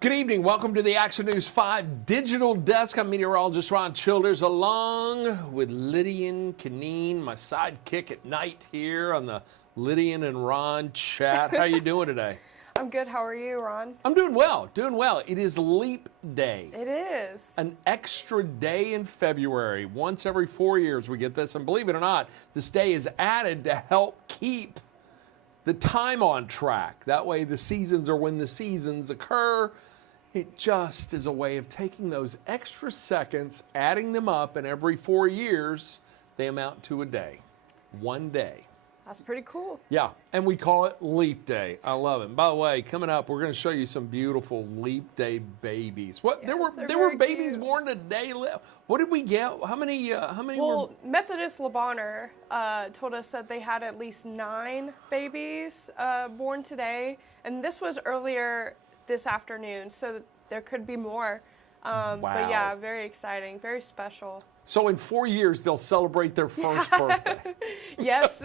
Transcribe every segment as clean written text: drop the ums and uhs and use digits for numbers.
Good evening. Welcome to the Action News 5 Digital Desk. I'm meteorologist Ron Childers along with Lydian Canine, my sidekick at night here on the Lydian and Ron chat. How you doing today? I'm good. How are you, Ron? I'm doing well, doing well. It is Leap Day. It is. An extra day in February. Once every 4 years we get this, and believe it or not, this day is added to help keep the time on track. That way the seasons are when the seasons occur. It just is a way of taking those extra seconds, adding them up, and every 4 years they amount to a day. 1 day. That's pretty cool. Yeah, and we call it Leap Day. I love it. And by the way, coming up, we're going to show you some beautiful Leap Day babies. What? Yes, there were babies cute. born today. What did we get? How many? Well, Methodist Lebaner told us that they had at least 9 babies born today, and this was earlier this afternoon, so there could be more. Wow. But yeah, very exciting, very special. So in 4 years, they'll celebrate their first birthday. Yes.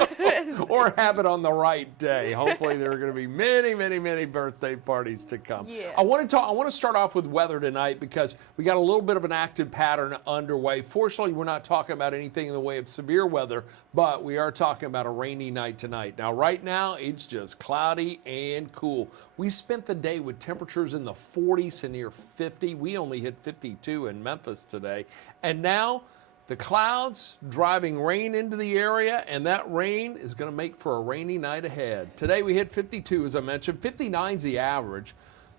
Or have it on the right day. Hopefully there are going to be many, many, many birthday parties to come. Yes. I want to start off with weather tonight because we got a little bit of an active pattern underway. Fortunately, we're not talking about anything in the way of severe weather, but we are talking about a rainy night tonight. Now, right now, it's just cloudy and cool. We spent the day with temperatures in the 40s to near 50. We only hit 52 in Memphis today. And now, the clouds driving rain into the area, and that rain is going to make for a rainy night ahead. Today we hit 52, as I mentioned. 59 is the average.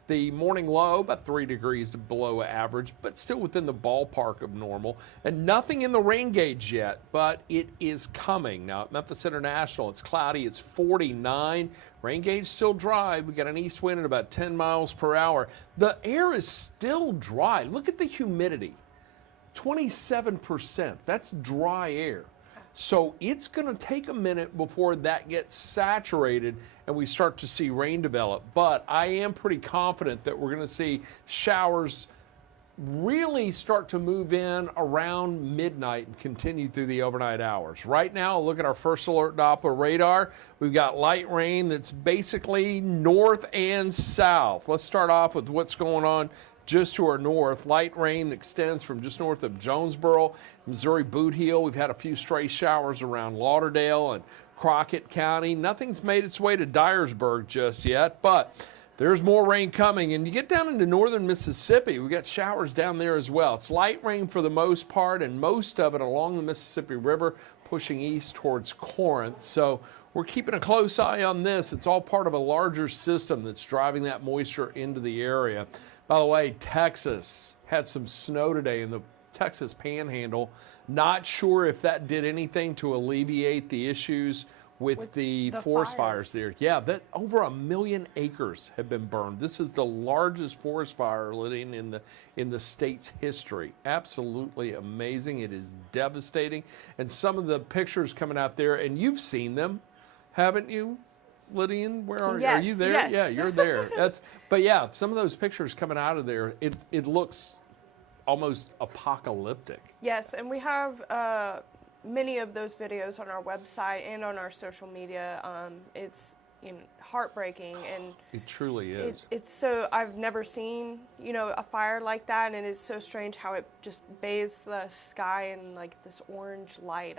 The morning low, about 3 degrees below average, but still within the ballpark of normal. And nothing in the rain gauge yet, but it is coming. Now at Memphis International, it's cloudy, it's 49. Rain gauge still dry. We got an east wind at about 10 miles per hour. The air is still dry. Look at the humidity. 27%. That's dry air. So it's going to take a minute before that gets saturated and we start to see rain develop. But I am pretty confident that we're going to see showers really start to move in around midnight and continue through the overnight hours. Right now, look at our first alert Doppler radar. We've got light rain that's basically north and south. Let's start off with what's going on just to our north. Light rain that extends from just north of Jonesboro, Missouri Boot Heel. We've had a few stray showers around Lauderdale and Crockett County. Nothing's made its way to Dyersburg just yet, but there's more rain coming. And you get down into northern Mississippi, we've got showers down there as well. It's light rain for the most part, and most of it along the Mississippi River, pushing east towards Corinth. So we're keeping a close eye on this. It's all part of a larger system that's driving that moisture into the area. By the way, Texas had some snow today in the Texas Panhandle. Not sure if that did anything to alleviate the issues with the forest fires there. Yeah, that over 1 million acres have been burned. This is the largest forest fire living in the state's history. Absolutely amazing. It is devastating. And some of the pictures coming out there, and you've seen them, haven't you? Lydian, where are you? Yes, Are you there? yes. Yeah, you're there. But yeah, some of those pictures coming out of there, it looks almost apocalyptic. Yes, and we have many of those videos on our website and on our social media. It's heartbreaking, and it truly is. It's so, I've never seen a fire like that, and it's so strange how it just bathes the sky in like this orange light.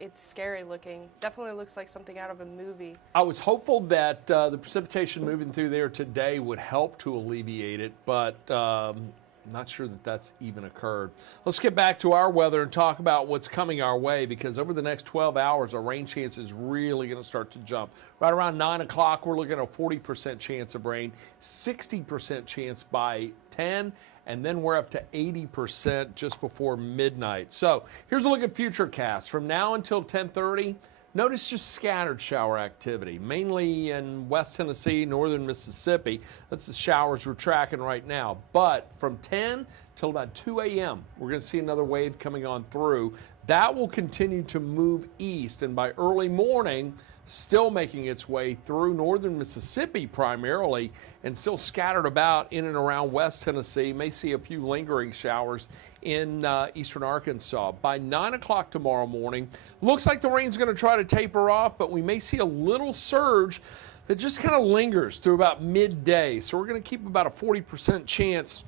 It's scary looking. Definitely looks like something out of a movie. I was hopeful that the precipitation moving through there today would help to alleviate it, but not sure that that's even occurred. Let's get back to our weather and talk about what's coming our way, because over the next 12 hours, our rain chance is really going to start to jump. Right around 9 o'clock, we're looking at a 40% chance of rain, 60% chance by 10, and then we're up to 80% just before midnight. So here's a look at futurecasts. From now until 10:30, notice just scattered shower activity, mainly in West Tennessee, northern Mississippi. That's the showers we're tracking right now. But from 10 till about 2 a.m., we're going to see another wave coming on through. That will continue to move east, and by early morning, still making its way through northern Mississippi primarily, and still scattered about in and around West Tennessee. May see a few lingering showers in eastern Arkansas. By 9 o'clock tomorrow morning, looks like the rain's going to try to taper off, but we may see a little surge It just kind of lingers through about midday. So we're going to keep about a 40% chance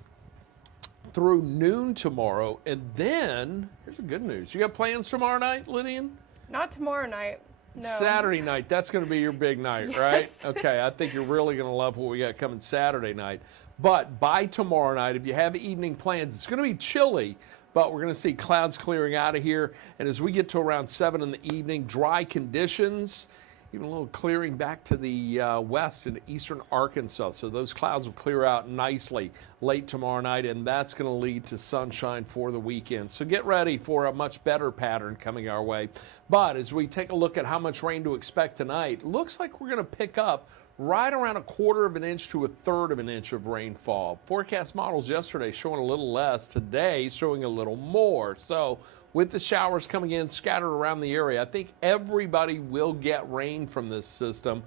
through noon tomorrow. And then, here's the good news. You got plans tomorrow night, Lydian? Not tomorrow night. No. Saturday night, that's going to be your big night, Yes. right? Okay, I think you're really going to love what we got coming Saturday night. But by tomorrow night, if you have evening plans, it's going to be chilly, but we're going to see clouds clearing out of here. And as we get to around 7 in the evening, dry conditions, even a little clearing back to the west in eastern Arkansas. So those clouds will clear out nicely late tomorrow night, and that's going to lead to sunshine for the weekend. So get ready for a much better pattern coming our way. But as we take a look at how much rain to expect tonight, looks like we're going to pick up right around 1/4 of an inch to 1/3 of an inch of rainfall. Forecast models yesterday showing a little less, today showing a little more. So with the showers coming in scattered around the area, I think everybody will get rain from this system.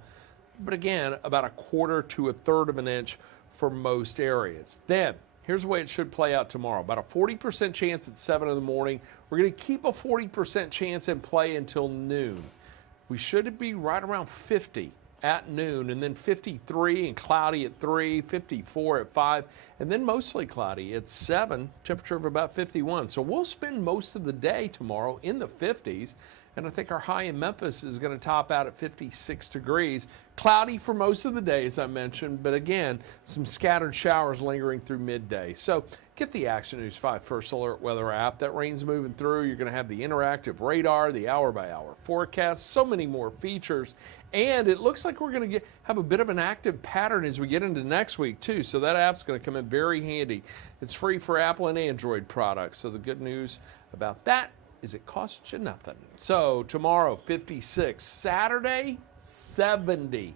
But again, about 1/4 to 1/3 of an inch for most areas. Then, here's the way it should play out tomorrow. About a 40% chance at 7 in the morning. We're going to keep a 40% chance in play until noon. We should be right around 50 at noon, and then 53 and cloudy at 3, 54 at 5, and then mostly cloudy at 7, temperature of about 51. So we'll spend most of the day tomorrow in the 50s, and I think our high in Memphis is going to top out at 56 degrees. Cloudy for most of the day, as I mentioned, but again, some scattered showers lingering through midday. So get the Action News 5 First Alert weather app. That rain's moving through. You're going to have the interactive radar, the hour-by-hour forecast, so many more features. And it looks like we're going to have a bit of an active pattern as we get into next week, too. So that app's going to come in very handy. It's free for Apple and Android products. So the good news about that is it costs you nothing. So tomorrow, 56. Saturday, 70.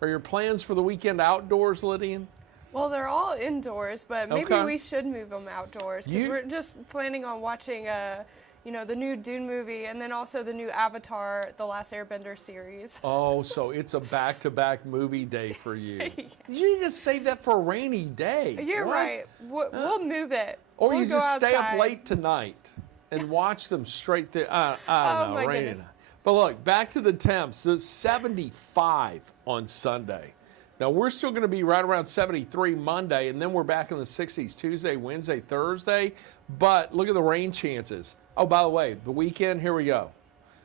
Are your plans for the weekend outdoors, Lydian? Well, they're all indoors, but maybe Okay. we should move them outdoors because we're just planning on watching, the new Dune movie and then also the new Avatar: The Last Airbender series. Oh, so it's a back-to-back movie day for you. You need to save that for a rainy day. You're What? right. We'll move it. Or We'll you go just stay up outside. late tonight and watch them straight through. I Oh, don't know, my raining. goodness. But look, back to the temps. So 75 on Sunday. Now, we're still going to be right around 73 Monday, and then we're back in the 60s Tuesday, Wednesday, Thursday. But look at the rain chances. Oh, by the way, the weekend, here we go.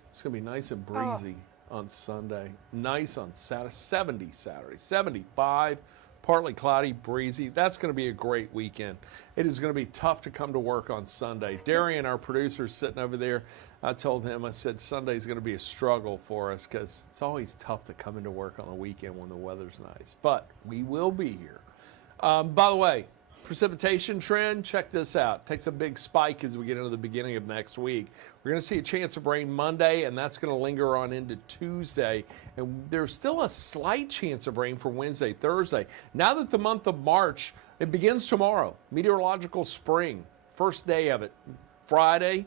It's going to be nice and breezy on Sunday. Nice on Saturday, 70 Saturday, 75. Partly cloudy, breezy. That's going to be a great weekend. It is going to be tough to come to work on Sunday. Darian, our producer, is sitting over there. I told him, I said, Sunday's going to be a struggle for us because it's always tough to come into work on the weekend when the weather's nice. But we will be here. By the way, precipitation trend, check this out. Takes a big spike as we get into the beginning of next week. We're going to see a chance of rain Monday, and that's going to linger on into Tuesday. And there's still a slight chance of rain for Wednesday, Thursday. Now that the month of March, it begins tomorrow. Meteorological spring, first day of it, Friday.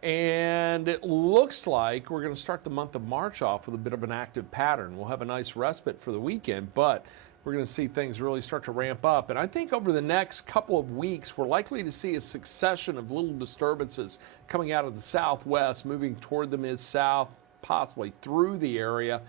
And it looks like we're going to start the month of March off with a bit of an active pattern. We'll have a nice respite for the weekend, but we're going to see things really start to ramp up. And I think over the next couple of weeks, we're likely to see a succession of little disturbances coming out of the southwest, moving toward the mid-south, possibly through the area,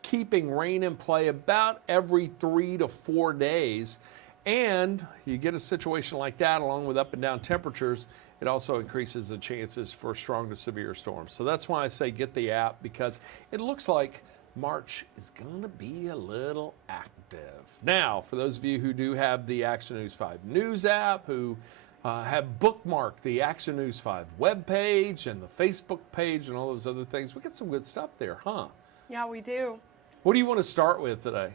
keeping rain in play about every 3 to 4 days. And you get a situation like that, along with up and down temperatures, it also increases the chances for strong to severe storms. So that's why I say get the app, because it looks like March is going to be a little active. Now, for those of you who do have the Action News 5 News app, who have bookmarked the Action News 5 webpage and the Facebook page and all those other things, we got some good stuff there, huh? Yeah, we do. What do you want to start with today?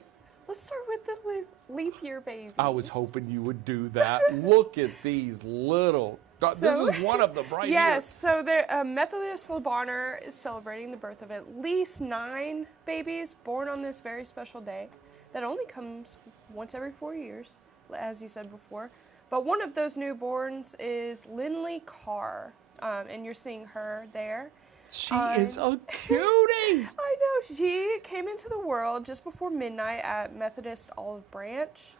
Let's start with the leap year babies. I was hoping you would do that. Look at these little... this is one of them right here. Yes, so the Methodist Le Bonheur is celebrating the birth of at least 9 babies born on this very special day that only comes once every 4 years, as you said before. But one of those newborns is Lindley Carr, and you're seeing her there. She is a cutie. I know. She came into the world just before midnight at Methodist Olive Branch.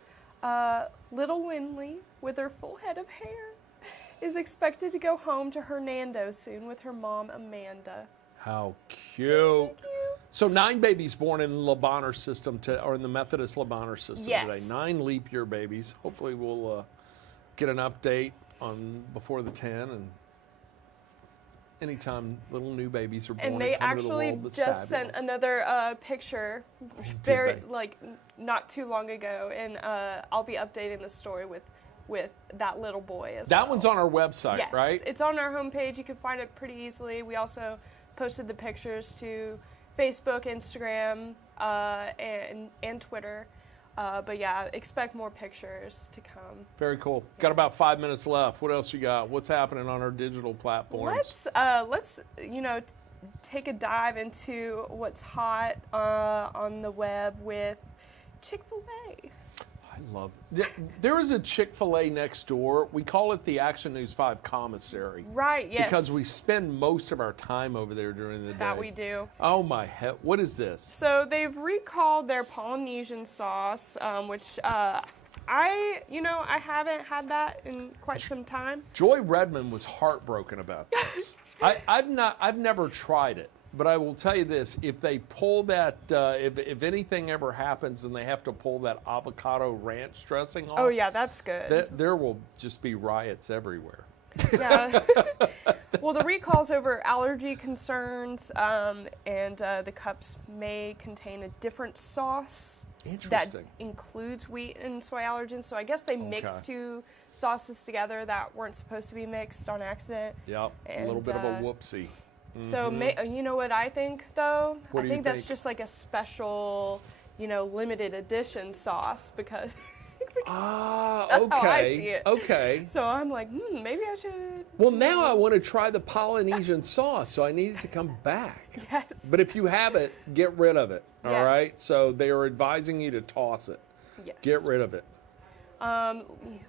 Little Lindley, with her full head of hair, is expected to go home to Hernando soon with her mom, Amanda. How cute. So 9 babies born in the Le Bonheur system, or in the Methodist Le Bonheur system Yes. today. 9 leap year babies. Hopefully we'll get an update on before the 10, and anytime little new babies are born And they come into the actually world, that's just fabulous. sent another picture very not too long ago, and I'll be updating the story with that little boy as well. That one's on our website, yes, right? It's on our homepage. You can find it pretty easily. We also posted the pictures to Facebook, Instagram, and Twitter. But yeah, expect more pictures to come. Very cool. Got about 5 minutes left. What else you got? What's happening on our digital platforms? Let's take a dive into what's hot on the web with Chick-fil-A. I love it. There is a Chick-fil-A next door. We call it the Action News 5 Commissary. Right, yes. Because we spend most of our time over there during the day. That we do. Oh my heck, what is this? So they've recalled their Polynesian sauce, which I haven't had that in quite some time. Joy Redmond was heartbroken about this. I've never tried it, but I will tell you this: if they pull that, if anything ever happens and they have to pull that avocado ranch dressing off, Oh yeah, that's good. there will just be riots everywhere. Yeah. Well, the recall's over allergy concerns, and the cups may contain a different sauce that Interesting. includes wheat and soy allergens. So I guess they mixed two sauces together that weren't supposed to be mixed on accident. Yep, a little bit of a whoopsie. So you know what I think, though? What I do think you that's think? just like a special, limited edition sauce because Ah, that's okay. how I see it. Okay. So I'm like, maybe I should. Well, now I want to try the Polynesian sauce, so I need it to come back. Yes. But if you have it, get rid of it. All Yes. right. So they are advising you to toss it. Yes. Get rid of it.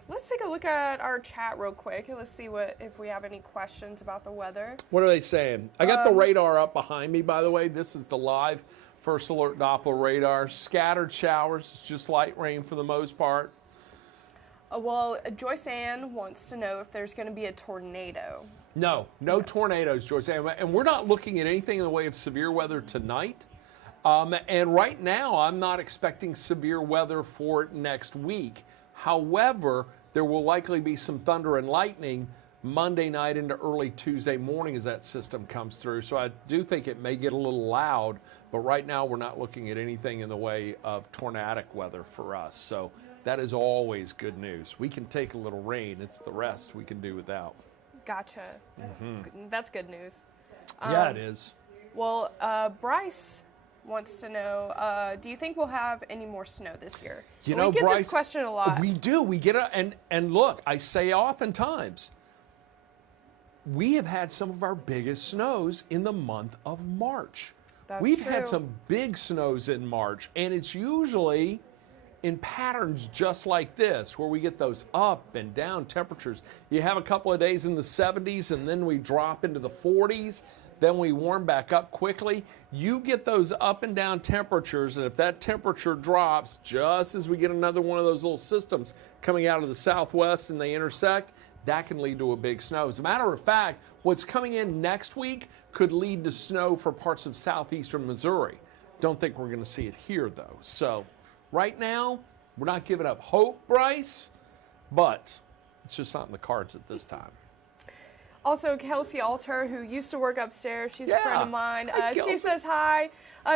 Let's take a look at our chat real quick and let's see if we have any questions about the weather. What are they saying? I got the radar up behind me, by the way. This is the live First Alert Doppler radar. Scattered showers, just light rain for the most part. Well, Joyce Ann wants to know if there's going to be a tornado. No tornadoes, Joyce. And we're not looking at anything in the way of severe weather tonight. And right now, I'm not expecting severe weather for next week. However, there will likely be some thunder and lightning Monday night into early Tuesday morning as that system comes through. So I do think it may get a little loud, but right now we're not looking at anything in the way of tornadic weather for us. So that is always good news. We can take a little rain. It's the rest we can do without. Gotcha. That's good news. Yeah, it is. Well, Bryce wants to know, do you think we'll have any more snow this year? You know, we get Bryce, this question a lot. We do. We get and look, I say oftentimes, we have had some of our biggest snows in the month of March. That's We've true. had some big snows in March, and it's usually in patterns just like this, where we get those up and down temperatures. You have a couple of days in the 70s, and then we drop into the 40s. Then we warm back up quickly. You get those up and down temperatures, and if that temperature drops just as we get another one of those little systems coming out of the southwest and they intersect, that can lead to a big snow. As a matter of fact, what's coming in next week could lead to snow for parts of southeastern Missouri. Don't think we're going to see it here, though. So right now, we're not giving up hope, Bryce, but it's just not in the cards at this time. Also, Kelsey Alter, who used to work upstairs, she's a friend of mine. Hi, She Kelsey. says hi.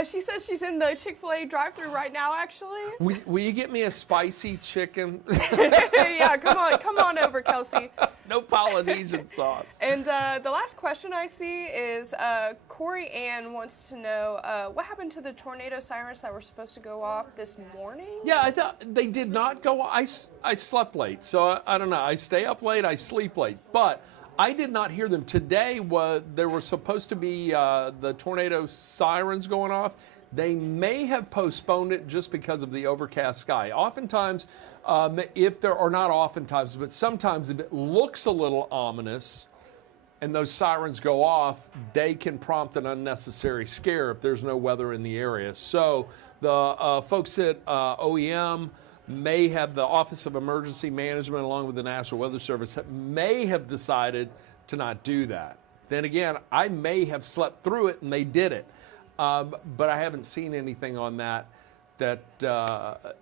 She says she's in the Chick-fil-A drive-thru right now, actually. Will you get me a spicy chicken? Yeah, come on over, Kelsey. No Polynesian sauce. And the last question I see is Corey Ann wants to know what happened to the tornado sirens that were supposed to go off this morning? Yeah, I thought they did not go. I slept late, so I don't know. I stay up late, I sleep late, but I did not hear them. Today, there were supposed to be the tornado sirens going off. They may have postponed it just because of the overcast sky. Oftentimes, if there are not oftentimes, but sometimes if it looks a little ominous and those sirens go off, they can prompt an unnecessary scare if there's no weather in the area. So the folks at OEM may have, the Office of Emergency Management along with the National Weather Service may have decided to not do that. Then again, I may have slept through it and they did it. but I haven't seen anything on that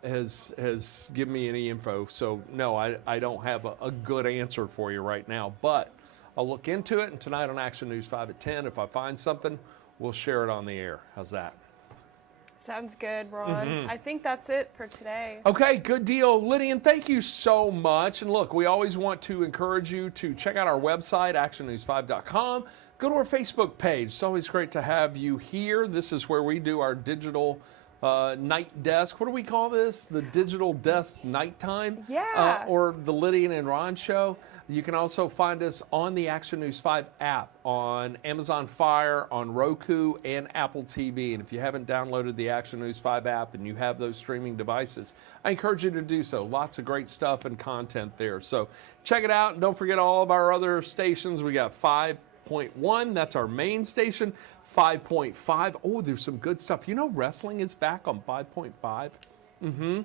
has given me any info. So no, I don't have a good answer for you right now, but I'll look into it, and tonight on Action News 5 at 10, if I find something, we'll share it on the air. How's that? Sounds good, Ron. I think that's it for today. Okay, good deal. Lydian, thank you so much. And look, we always want to encourage you to check out our website, actionnews5.com. Go to our Facebook page. It's always great to have you here. This is where we do our digital night desk. What do we call this? The digital desk nighttime? Yeah. Or the Lydian and Ron show. You can also find us on the Action News 5 app on Amazon Fire, on Roku, and Apple TV. And if you haven't downloaded the Action News 5 app and you have those streaming devices, I encourage you to do so. Lots of great stuff and content there. So check it out. And don't forget all of our other stations. We got 5.1. That's our main station. 5.5. Oh, there's some good stuff. You know, wrestling is back on 5.5.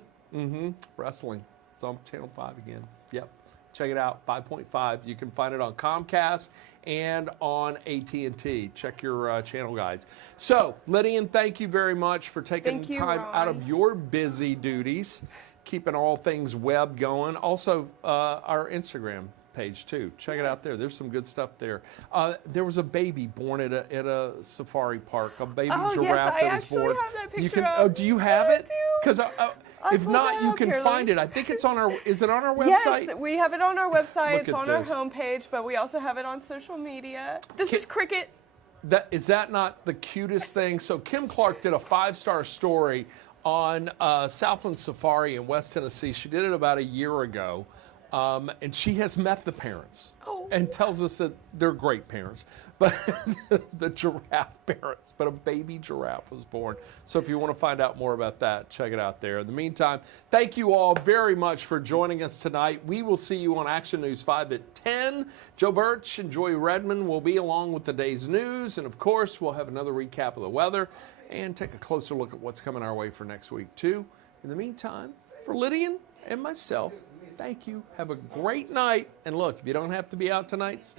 Wrestling. It's on Channel 5 again. Yep. Check it out, 5.5. You can find it on Comcast and on AT&T. Check your channel guides. So, Lydian, thank you very much for taking time out of your busy duties, keeping all things web going. Also, our Instagram page too. Check it out there. There's some good stuff there. There was a baby born at a safari park, a baby giraffe that was born. Have that picture You can. up. Oh, do you have it? Because if pulled not, that you up can here. Find it. I think it's on our. Is it on our website? Yes, we have it on our website. Look It's at on our this. homepage, but we also have it on social media. This is Cricket. Is that not the cutest thing? So Kim Clark did a 5-star story on Southland Safari in West Tennessee. She did it about a year ago, and she has met the parents and tells us that they're great parents, but the giraffe parents. But a baby giraffe was born. So if you want to find out more about that, check it out there. In the meantime, thank you all very much for joining us tonight. We will see you on Action News 5 at 10. Joe Birch and Joy Redmond will be along with the day's news. And of course, we'll have another recap of the weather and take a closer look at what's coming our way for next week, too. In the meantime, for Lydian and myself, thank you. Have a great night. And look, if you don't have to be out tonight, stay